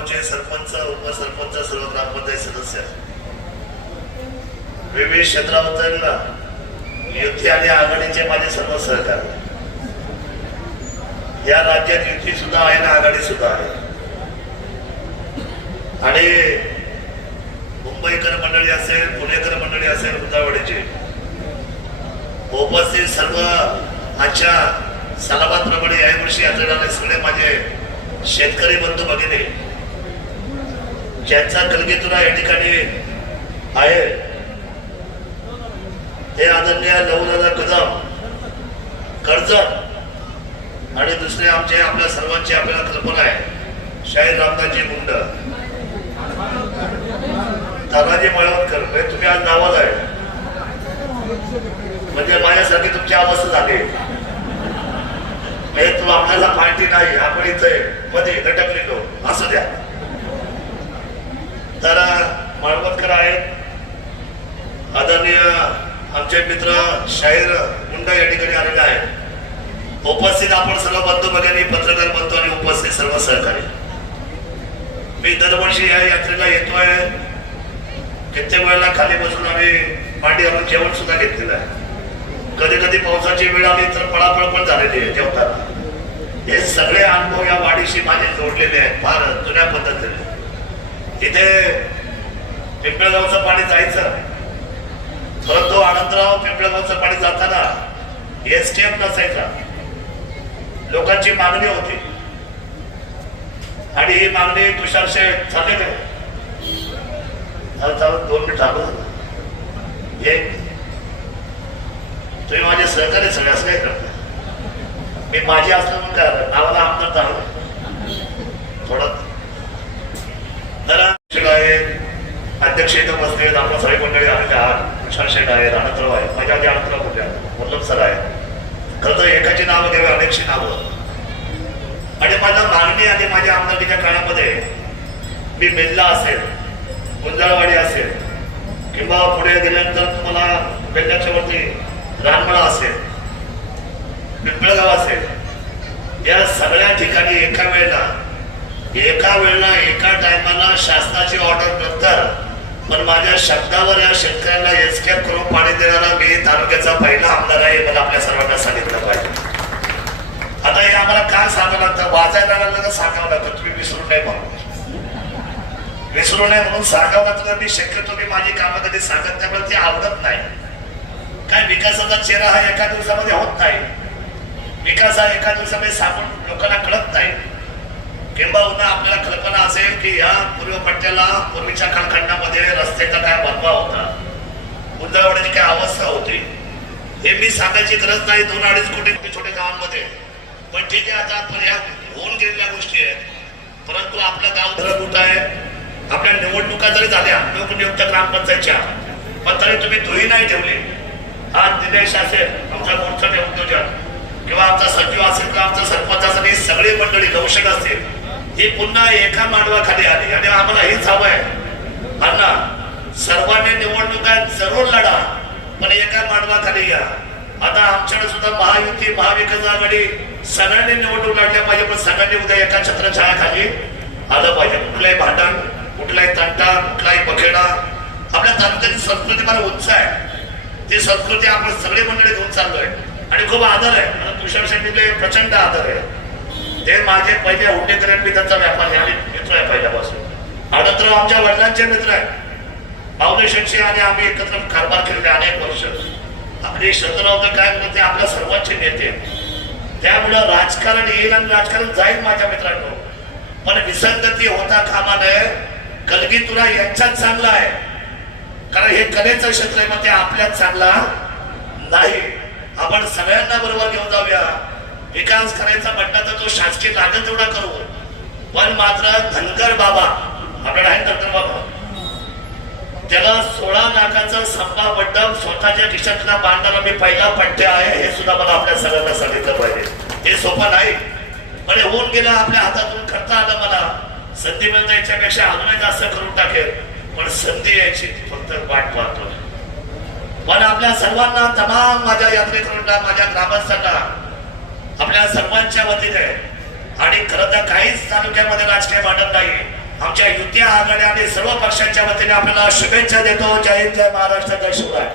गावचे सरपंच उपसरपंच सर्व ग्रामपंचायत सदस्य. विविध क्षेत्राबद्दल युती आणि आघाडीचे माझे सर्व सहकार. या राज्यात युती सुद्धा आहे ना आघाडी सुद्धा आहे. आणि मुंबईकर मंडळी असेल पुणेकर मंडळी असेल उदावडीची उपस्थित सर्व आजच्या सलाबादप्रमाणे या वर्षी यात्रेला सगळे माझे शेतकरी बंधू भगिनी ज्यांचा कलगीतुरा या ठिकाणी आहे ते आदरणीय लवदादा कदम कर्जत आणि दुसरे आमचे आपल्या सर्वांची आपल्याला कल्पना आहे. शाहीर रामदासजी मुंड. तानाजी मळवणकर म्हणजे तुम्ही आज नावाला आहे. म्हणजे माझ्यासाठी तुमची अवस्था झाली. म्हणजे तू आपल्याला माहिती नाही आपण इथे मध्ये लटकलेलो. असं द्या. तर माळवणकर आहेत. आदरणीय आमचे मित्र शाहीर मुंडा या ठिकाणी आलेले आहेत. उपस्थित आपण सर्व बंधू भगिनी पत्रकार बंधू आणि उपस्थित सर्व सहकारी. मी दरवर्षी या यात्रेला येतोय. कित्येक वेळेला खाली बसून आम्ही मांडी आपण जेवण सुद्धा घेतलेलं आहे. कधी कधी पावसाची वेळ आली तर पळापळ पण झालेली आहे जेवताना. हे सगळे अनुभव या वाडीशी माझे जोडलेले आहेत. फार जुन्या पद्धतीने. तिथे पिंपळगावचं पाणी जायचं. परंतु आनंदराव पिंपळगावचं पाणी जाताना एसटीएम नसायचा. लोकांची मागणी होती. आणि ही मागणी तुषार शेठ झाले चालत दोन मिनिट आलो एक तुम्ही माझे सहकारी सगळे असं काय करता. मी माझे असलं मग काय झालं? नावाला आमदार झालं. थोडं जरा शिक्षक आहेत अध्यक्ष इथं बसले आहेत. आपल्या सगळे मंडळी आलेले आहात. तुषार शेठ आहेत अनंतराव आहेत. माझ्या आधी अनंतराव कुठे आहेत वल्लभ सर आहेत. खरं तर एकाची नावं घ्यावी अनेकची नावं. आणि माझा मागणी आणि माझ्या आमदारकीच्या काळामध्ये मी बेल्ला असेल गुंजाळवाडी असेल किंवा पुढे गेल्यानंतर तुम्हाला बेल्ल्याच्या वरती रानमळा असेल पिंपळगाव असेल या सगळ्या ठिकाणी एका वेळेला एका वेळेला एका टायमाला शासनाची ऑर्डर पण माझ्या शब्दावर या शेतकऱ्यांना एस्केप करून पाणी देणारा मी तालुक्याचा पहिला आमदार आहे मला आपल्या सर्वांना सांगितलं पाहिजे. आता हे आम्हाला काय सांगावं लागतं? वाचायला लागलं तर सांगावं लागतं. तुम्ही विसरू नये म्हणून. विसरू नये म्हणून सांगावं लागतं तर मी शक्यतो मी माझी कामं कधी सांगत नाही पण ती आवडत नाही. काय विकासाचा चेहरा हा एका दिवसामध्ये होत नाही. विकास हा एका दिवसामध्ये सांगून लोकांना कळत नाही. किंबहुना आपल्याला कल्पना असेल की या पूर्व पट्ट्याला पूर्वीच्या कालखंडामध्ये रस्त्याचा काय बनवा होता. उंदळवाड्याची काय अवस्था होती? हे मी सांगायची गरज नाही दोन अडीच कोटी छोट्या गावांमध्ये. पण ठीक आहे आता आपण ह्या होऊन गेलेल्या गोष्टी आहेत. परंतु आपलं गाव धरत होत आहे. आपल्या निवडणुका जरी झाल्या लोकनियुक्त ग्रामपंचायतच्या पण तरी तुम्ही धुई नाही ठेवली. आज दिनेश असेल आमचा मोर्चा उद्योजक किंवा आमचा सचिव असेल किंवा आमचा सरपंच असेल ही सगळी मंडळी गवशक असतील. हे पुन्हा एका मांडवाखाली आली. आणि आम्हाला हेच हवं आहे अण्णा सर्वांनी निवडणुका जरूर लढा. पण एका मांडवाखाली या. आता आमच्याकडे सुद्धा महायुती महाविकास आघाडी सगळ्यांनी निवडणूक लढल्या पाहिजे पण सगळ्यांनी उद्या एका छत्रछायाखाली आलं पाहिजे. कुठलंही भांडण कुठलाही तंटा कुठलाही बखेडा. आपल्या तालुक्याची संस्कृती मला उंच आहे. ती संस्कृती आपण सगळे मंडळी घेऊन चाललोय. आणि खूप आदर आहे. मला तुषार शेट्टीले प्रचंड आदर आहे. ते माझे पहिले हुंडेकर मी त्यांचा व्यापारी आणि मित्र आहे पहिल्यापासून. आनंदराव आमच्या वडिलांचे मित्र आहेत. पावले आणि आम्ही एकत्र कारभार केलेले अनेक वर्ष. आपले शंकरराव तर काय म्हणते आपल्या सर्वांचे नेते त्यामुळं राजकारण येईल आणि राजकारण जाईल माझ्या मित्रांनो. पण विसंगती होता कामा नये. कलगी तुला यांच्यात चांगला आहे. कारण हे कलेचं क्षेत्र आहे मग ते आपल्यात चांगला नाही. आपण सगळ्यांना बरोबर घेऊन जाऊया. विकास करायचा म्हटला तर तो शासकीय लागत तेवढा करू. पण मात्र धनगर बाबा आपल्याला आहे धनगर बाबा? त्याला सोळा लाखाचा संपा मंडप स्वतःच्या खिशातला बांधायला मी पहिला पट्टे आहे हे सुद्धा मला आपल्या सगळ्यांना सांगितलं पाहिजे. हे सोपं नाही. पण होऊन गेलं आपल्या हातातून करता आलं मला. संधी मिळता याच्यापेक्षा अजूनही जास्त करून टाकेल. पण संधी यायची फक्त वाट पाहतो पण आपल्या सर्वांना तमाम माझ्या यात्रेकरूंना माझ्या ग्रामस्थांना आपल्या सर्वांच्या वतीने. आणि खरं तर काहीच तालुक्यामध्ये राजकीय वाटत नाही आमच्या युती आघाडी आणि सर्व पक्षांच्या वतीने आपल्याला शुभेच्छा देतो. जय हिंद जय महाराष्ट्र जय शिवराय.